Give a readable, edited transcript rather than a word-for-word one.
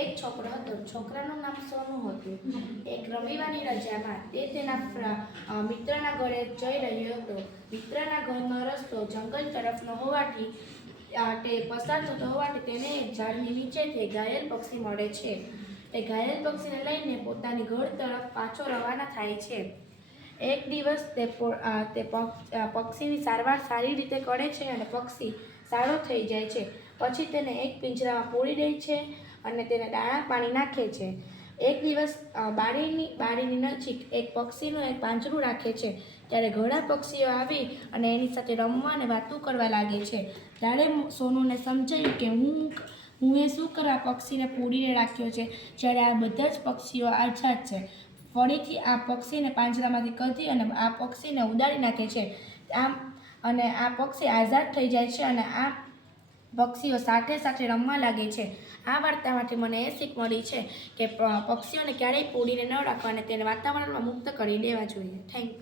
એક છોકરો હતો. છોકરાનું નામ સોનું હતું. એક રવિવારની રજામાં તે તેના મિત્રના ઘરે જઈ રહ્યો હતો. મિત્રના ઘરનો રસ્તો જંગલ તરફનો હોવાથી તે પસાર થતો હોવાથી તેને એક ઝાડની નીચેથી ઘાયલ પક્ષી મળે છે. તે ઘાયલ પક્ષીને લઈને પોતાની ઘર તરફ પાછો રવાના થાય છે. એક દિવસ તે પક્ષીની સારવાર સારી રીતે કરે છે અને પક્ષી સારો થઈ જાય છે. પછી તેને એક પિંજરામાં પૂરી દે છે અને તેને દાણા પાણી નાખે છે. એક દિવસ બારીની નજીક એક પક્ષીનું એક પાંજરું રાખે છે. ત્યારે ઘણા પક્ષીઓ આવી અને એની સાથે રમવા અને વાતો કરવા લાગે છે. ત્યારે સોનુને સમજાયું કે હું એ શું કરવા પક્ષીને પૂરીને રાખ્યો છે, જ્યારે આ બધા જ પક્ષીઓ આઝાદ છે. ફરીથી આ પક્ષીને પાંજરામાંથી કાઢી અને આ પક્ષીને ઉડાડી નાખે છે. અને આ પક્ષી આઝાદ થઈ જાય છે અને આ પક્ષીઓ સાથે સાથે રમવા લાગે છે. આ વાર્તામાંથી મને એ શીખ મળી છે કે પક્ષીઓને ક્યારેય પૂરીને ન રાખવા અને તેને વાતાવરણમાં મુક્ત કરી દેવા જોઈએ. Thank you.